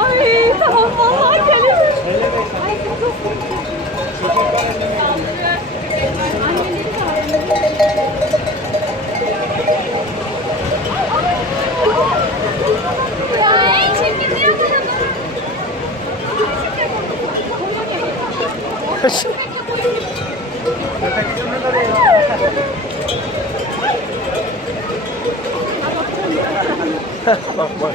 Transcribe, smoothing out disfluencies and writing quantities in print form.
Ay tamam vallahi gelirim. Ay çok anneleri var. Ay çekiliyor Bak bak.